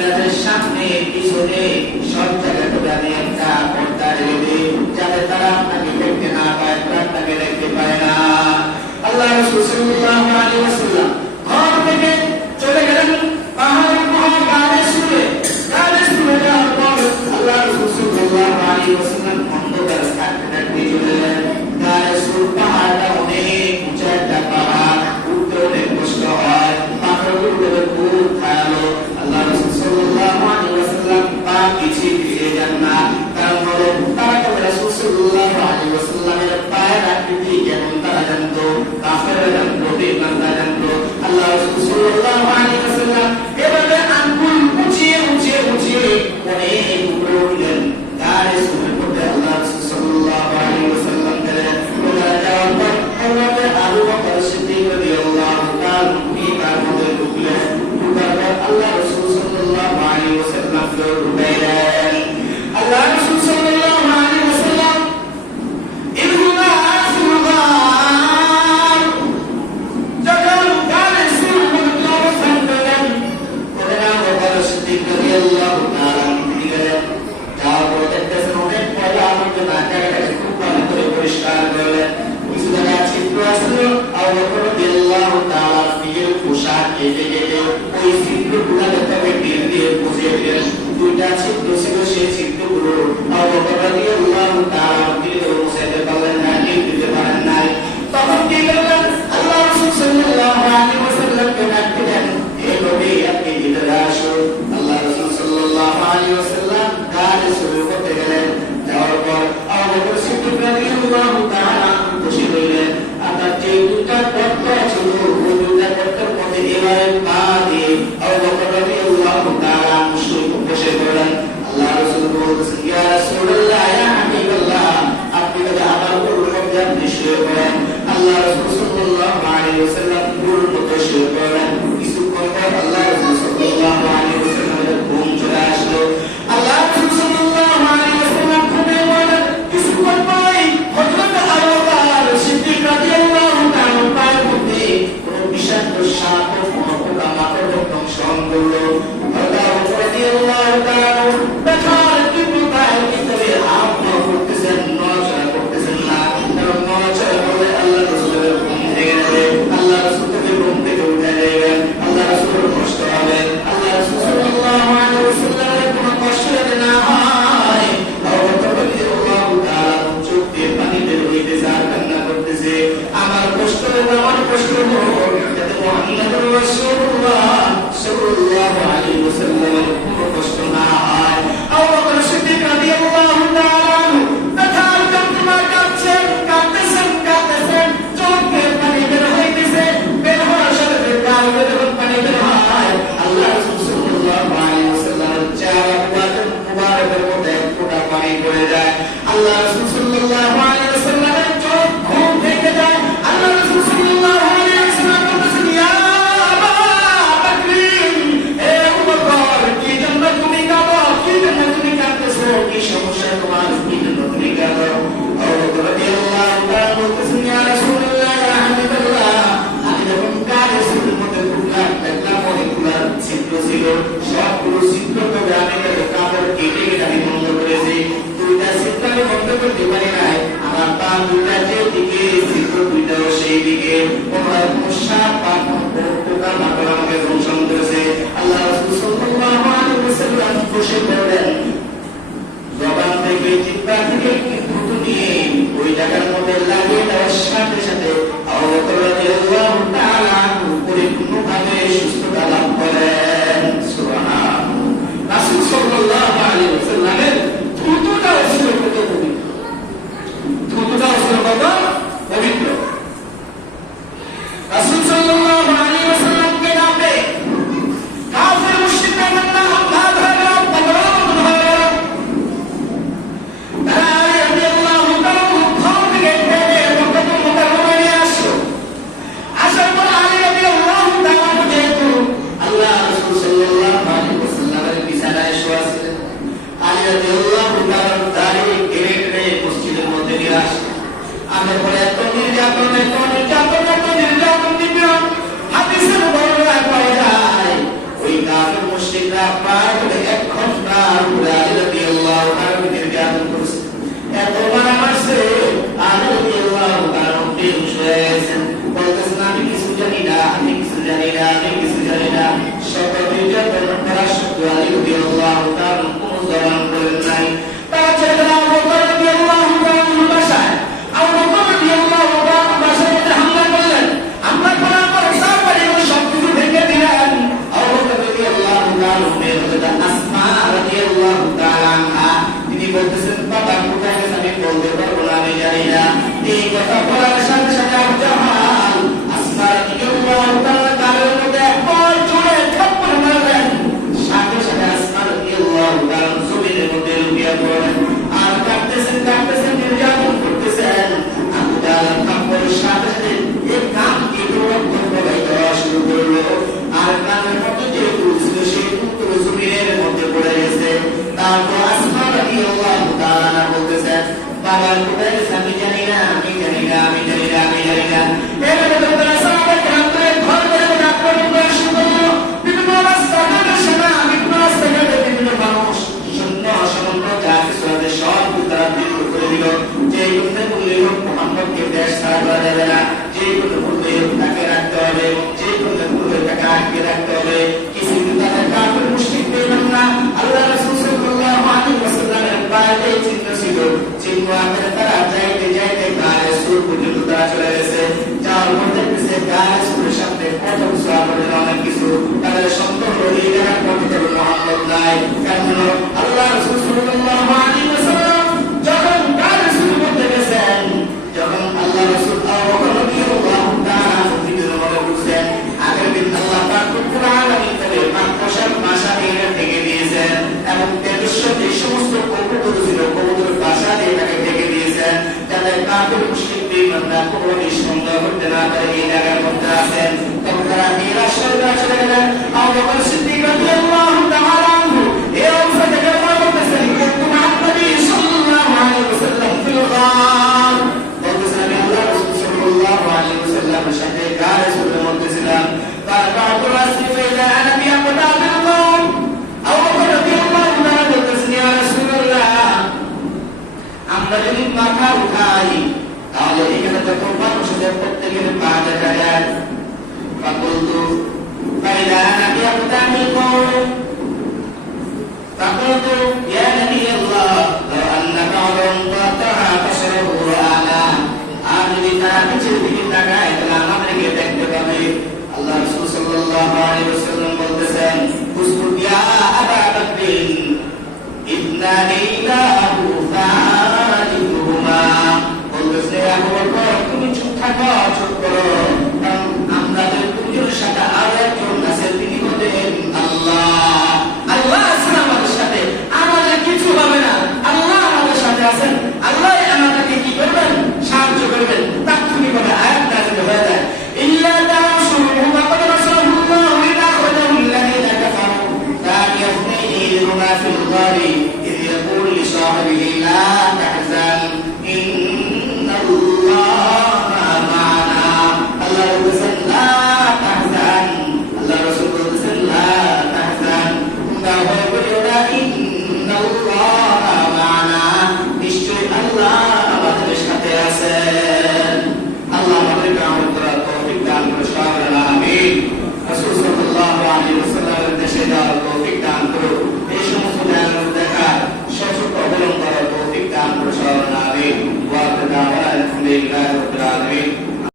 তাদের সামনে পিছনে সব জায়গাতে আমি একটা পর্দা রেখে যাতে তারা আপনাকে দেখতে না পায়, আপনাকে দেখতে পায় না। আল্লাহ রাসূল সাল্লাল্লাহু আলাইহি ওয়াসাল্লাম ঘর থেকে চলে গেলেন পাহাড়ের গায়ে শুয়ে যাওয়ার পর আল্লাহ রাসূল সাল্লাল্লাহু আলাইহি ওয়াসাল্লাম অন্ধকার থাকতে চলে গেলেন। গায়ে শুয়ে পাহাড়টা অনেক উঁচু একটা পাহাড়, উঠতে অনেক কষ্ট হয়, পাথরগুলো খুব ধারালো। আল্লাহ রাসূল সাল্লাল্লাহু আলাইহি ওয়াসাল্লাম পা পিছিয়ে ফিরে যান না, কারণ হলো তারা তো রাসূল সাল্লাল্লাহু আলাইহি ওয়াসাল্লামের পায়ের আকৃতি কেমন তারা জানতো, কাফেররা জানতো, বেঈমানরা জানতো। আল্লাহ রাসূল সাল্লাল্লাহু আলাইহি ওয়াসাল্লাম এভাবে আঙ্গুল উঁচিয়ে অনেক উপরে উঠলেন। গায়ে শুয়ে পড়তে আল্লাহ রাসূল সাল্লাল্লাহু আলাইহি ওয়াসাল্লাম গেলেন। ওখানে যাওয়ার পর হযরত আবু বকর সিদ্দিক রাদিয়াল্লাহু তাআলা তার মধ্যে ঢুকলেন। ঢোকার পর আল্লাহ রাসূল সাল্লাল্লাহু আলাইহি ওয়াসাল্লাম ঢুকাইলেন। আল্লাহ রাসূল সাল্লাল্লাহু আলাইহি ওয়াসাল্লাম ইবনুল্লাহ আসমাদার যখন গায়ে শুয়ে পড়তে অবস্থান করলেন, ওখানে আবু বকর সিদ্দিক রাদিয়াল্লাহু তাআলা গেলেন। যাওয়ার পর দেখতেছেন অনেক ময়লা আবর্জনা, জায়গাটাকে খুব ভালো করে পরিষ্কার করলেন। কিছু জায়গায় ছিদ্র আসলো, আবু বকর রাদিয়াল্লাহু তাআলা নিজের পোশাক কেটে ওই ছিদ্রগুলোকে তবে ঢিল দিয়ে বুঝিয়ে দিলেন। দুইটা ছিদ্র ছিল, সেই ছিদ্রগুলো আবু বকর রাদিয়াল্লাহু তাআলা ঢিল মুছাইতে পারলেন না, ঢিল দিতে পারেন নাই। তখন কি করলেন? আল্লাহ রাসূল সাল্লাল্লাহু আলাইহি ওয়াসাল্লামকে ডাক দিলেন, হে নবী আপনি ভিতরে আসুন। আল্লাহ রাসূল সাল্লাল্লাহু আলাইহি ওয়াসাল্লাম গায়ে শুয়ে পড়তে গেলেন। যাওয়ার পর আবু বকর সিদ্দিক রাদিয়াল্লাহু তাআলা বসে রইলেন। আপনার যে দুইটা গর্ত ছিল, ওই দুইটা গর্তের মধ্যে এবারে পা দিয়ে আবু বকর রাদিয়াল্লাহু তাআলা বসে পড়লেন। আল্লাহ রাসূল বলতেছেন, ইয়া রাসূলুল্লাহ, ইয়া হাবিবাল্লাহ, আপনি যদি আমার উপর মধ্যে আপনি শুয়ে পড়েন। আল্লাহ রাসূল সাল্লাল্লাহু আলাইহি ওয়াসাল্লাম পুরো মতো শুয়ে পড়লেন। কিছুক্ষণ পর আল্লাহ রাসূল সাল্লাল্লাহু আলাইহি ওয়াসাল্লামের ঘুম চলে আসলো। আল্লাহ রাসূল সাল্লাল্লাহু আলাইহি ওয়াসাল্লাম ঘুমিয়ে পড়লেন। কিছুক্ষণ পরেই হযরত আবু বকর সিদ্দিক রাদিয়াল্লাহু তাআলা পায়ের মধ্যে কোনো বিষাক্ত সাপ ও কোনো পোকামাকড় দংশন করলো। হযরত আবু বকর রাদিয়াল্লাহু তাআলা ব্যথার তীব্রতায় ভিতরে হাত পা করতেছেন, নড়াচড়া করতেছেন না। কারণ নড়াচড়া করলে আল্লাহ রাসূলের ঘুম ভেঙে যাবে, আল্লাহ রাসূল থেকে ঘুম থেকে উঠে যাবেন, আল্লাহ রাসূলের কষ্ট হবে। আল্লাহ রাসূল সাল্লাল্লাহু আলাইহি ওয়াসাল্লামের কোনো কষ্ট যাতে না হয়। আবু বকর রাদিয়াল্লাহু তাআলা চোখ দিয়ে পানি বের হইতেছে আর কান্না করতেছে, আমার কষ্ট হোক, আমার কষ্ট হোক, যাতে মুহাম্মদুর রাসূলুল্লাহ সাল্লাল্লাহু আলাইহি ওয়াসাল্লামের কোনো কষ্ট না হয়। আবু বকর সিদ্দিক রাদিয়াল্লাহু তাআলা ব্যথার যন্ত্রণায় কাঁদতেছেন, চোখ দিয়ে পানি বের হইতেছে, বের হওয়ার সাথে গাল বের পানি বের হয়। আল্লাহ রাসূল সাল্লাল্লাহু আলাইহি ওয়াসাল্লামের চেহারা মুবারকের মধ্যে এক ফোঁটা পানি পড়ে যায়। আল্লাহ রাসূল সাল্লাল্লাহু আলাইহি ওয়াসাল্লামের চোখ ঘুম ভেঙে যায়। আল্লাহ রাসূল সাল্লাল্লাহু আলাইহি ওয়াসাল্লাম বলেছেন, ইয়া আবা বকর, হে আবু বকর, কি জন্য তুমি কাঁদো? কি জন্য তুমি কাঁদতেছো? কি সমস্যা তোমার? কি জন্য তুমি কাঁদো? আবু বকর রাদিয়াল্লাহু তাআলা বলতেছেন, ইয়া রাসূলুল্লাহ, ইয়া হাবিবাল্লাহ, আমি যখন গায়ে শুয়ে মধ্যে ঢুকলাম, দেখলাম অনেকগুলো ছিদ্র ছিল, সবগুলো ছিদ্র তবে আমি তাদের কাপড় কেটে আমি বন্ধ করেছি। দুইটা ছিদ্র আমি বন্ধ করতে পারি নাই, আমার পা দুইটা যে দিকে, ছিদ্র দুইটাও সেই দিকে। ওনার সাপ পা পোকা মাকড় আমাকে দংশন করেছে। আল্লাহ রাসূল সাল্লাল্লাহু আলাইহি ওয়াসাল্লাম বসে পড়লেন। জবান থেকে, জিহ্বা থেকে থুতু নিয়ে ওই জায়গার মধ্যে লাগিয়ে দেওয়ার সাথে সাথে আবু বকর রাদিয়াল্লাহু তাআলা পরিপূর্ণভাবে সুস্থতা লাভ করেন। সুবহানাল্লাহ। রাসূল সাল্লাল্লাহু আলাইহি ওয়াসাল্লামের থুতুটাও ছিল কত পবিত্র, থুতুটাও ছিল কত পবিত্র। রাসূল সাল্লাল্লাহু আলাইহি ওয়াসাল্লামকে ডাকে কাফের মুশরিকরা বলল, আল্লাহ ধরে তারা রাদিয়াল্লাহু তাআলা ঘর থেকে বেরিয়ে মুশরিকরা প্রায় 1 ঘন্টার উপরে আলী রাদিয়াল্লাহু তাআলা নির্যাতন করেছে। এত মারা মারছে, আলী রাদিয়াল্লাহু তাআলা বেহুশ হয়ে গেছেন। বলতেছেন আমি কিছু জানি না, আমি কিছু জানি না, আমি কিছু জানি না। শত নির্যাতন করার সত্ত্বেও আলী রাদিয়াল্লাহু তাআলা কোনো জবাব করেন নাই। তারা ছেড়ে দিলেন আবু বকর রাদিয়াল্লাহু তাআলার বাসায়। আবু বকর রাদিয়াল্লাহু তাআলার বাসায় হামলা করলেন। হামলা করার পর সাহাবারা সবকিছু ভেঙে দিলেন। আবু বকর রাদিয়াল্লাহু তাআলার মেয়ে আসমা রাদিয়াল্লাহু তাআলা আনহা তিনি বলতেছেন বাবা কোথায় গেছে আমি বলতে পারবো না, আমি জানি না। এই কথা বলার সাথে সাথে আবু জাহাল আসমা রাদিয়াল্লাহু তাআলা গালের মধ্যে একবার জোরে থাপ্পড় মারলেন। সাথে সাথে আসমা রাদিয়াল্লাহু তাআলা জমিনের মধ্যে লুটিয়ে পড়লেন। আর কাঁদতেছেন নির্যাতন করতেছেন। আবু জাহাল থাপ্পড়ের সাথে সাথে এই কান কেটে রক্ত প্রবাহিত হওয়া শুরু করলো। আর কানের মধ্যে যে ফুল ছিল সেই ফুল জমিনের মধ্যে পড়ে গেছে। তারপর আসমা রাদিয়াল্লাহু তাআলা বলতেছেন বাবা কোথায় গেছে আমি জানি না, আমি জানি না, আমি জানি না, আমি জানি না। এভাবে তোমরা সাহাবা কেরাম ঘর করে আক্রমণ করা শুরু করলো। বিভিন্ন রাস্তাঘাটে সেনা, বিভিন্ন রাস্তাঘাটে বিভিন্ন মানুষ শূন্য অসমন্ত যা কিছু আছে সব তারা বিক্রি করে দিল। যে কোনো মূল্যে হোক মোহাম্মদকে দেশ ছাড়া করা যাবে না, যে কোনো মূল্যে হোক তাকে রাখতে হবে, যে কোনো মূল্যে তাকে আটকে রাখতে হবে। কিছু তাদের কাফের মুশরিক পেলাম না। আল্লাহ রাসূল সাল্লাল্লাহু আলাইহি ওয়াসাল্লামের পায়ে চিহ্ন ছিল, চিহ্ন আকারে তারা যাইতে যাইতে গায়ে সুর পর্যন্ত তারা চলে গেছে। যাওয়ার পর দেখতেছে গায়ে সুরের সামনে কত কিছু আমাদের অনেক কিছু তাদের সন্দেহ এই জায়গার পথে মোহাম্মদ নাই। কারণ আল্লাহ রাসূল সাল্লাল্লাহু আলাইহি ওয়াসাল্লাম যখন গায়ে সুর করতে গেছেন, যখন আল্লাহ রাসূল আবু বকর রাদিয়াল্লাহু তাআলা নিজের মনে বুঝছেন আগের দিন আল্লাহ পাক রব্বুল আলামিন তাদের পোশাক ভাষা দিয়ে ঢেকে দিয়েছেন এবং তেজস্ব যে সমস্ত কবুতর ছিল কবুতরের ভাষা দিয়ে তাকে ঢেকে দিয়েছেন, যাতে কাফের মুশরিক বেঈমানরা কোনো সন্দেহ করতে না পারে এই জায়গার মধ্যে আছেন। তখন তারা নিরাশ হয়ে চলে গেলেন। আবু বকর সিদ্দিক রাদিয়াল্লাহু তাআলা আনহু এই অবস্থা থেকে আল্লাহ বলতেছেন নবী সাল্লাল্লাহু আলাইহি ওয়াসাল্লাম ফিল গার বলতেছেন আমি আল্লাহ রাসূল সাল্লাল্লাহু আলাইহি ওয়াসাল্লামের সাথে গায়ে সুরের মধ্যে ছিলাম। তারপর রাসূল আনা বিয়া পদাবিল কওম আবু বকর রাদিয়াল্লাহু তাআলা বলতেছেন ইয়া রাসূলুল্লাহ আমরা যদি মাথা উঠাই তাহলে এখানে যত মানুষের প্রত্যেকের পা দেখা যায়। ফাকুলতু ফাইদা আনা বিয়া পদাবিল কওম ফাকুলতু ইয়া নবী আল্লাহ লাউ আন্না কওমান তাহা ফাশরাবু আনা আমি যদি তারা পিছের দিকে তাকায় তাহলে আমাদেরকে দেখতে পাবে। আল্লাহ রাসূল সাল্লাল্লাহু আলাইহি ওয়াসাল্লাম বলতেছেন উসকুত ইয়া আবা বকর ইন্নালিল্লাহু ফালিহুমা বলতেছেন আবু বকর তুমি চুপ থাকো, চুপ করো, কারণ আমরা যে দুজনের সাথে আর একজন আছে তিনি হলেন আল্লাহ। আল্লাহ আছেন আমাদের সাথে, আমাদের কিছু হবে না। আল্লাহ আমাদের সাথে আছেন, আল্লাহ আমাদেরকে কি করবেন সাহায্য করবেন। তাৎক্ষণিকভাবে আয়াত নাযিল হয়ে যায় ইল্লা তানসুরুহু ফাকাদ রাসূলুল্লাহ ইযা আখরাজাহু আল্লাযীনা কাফারু তানিয়া ইসনাইনি ইযহুমা ফিল গারি ইয ইয়াকুলু লি সাহিবিহি লা তাহজান ইন্নাল্লাহা মা'ানা। আল্লাহ বলতেছেন লা তাহজান, আল্লাহ রাসূল বলতেছেন লা তাহজান তোমরা ভয় করিও না, ইন্নাল্লাহা মা'ানা নিশ্চয়ই আল্লাহ আমাদের সাথে আছেন। আল্লাহ আমাদেরকে আমল করার তৌফিক দান করুন, আমিন। রাসূল সাল্লাল্লাহু আলাইহি ওয়াসাল্লামের দেশে যাওয়ার তৌফিক দান করুন, এই সমস্ত জ্ঞান দেখা সঠিক অবলম্বন করার তৌফিক দান করুন, আমিন। ওয়া তাআলা আলহামদুলিল্লাহি রাব্বিল আলামিন।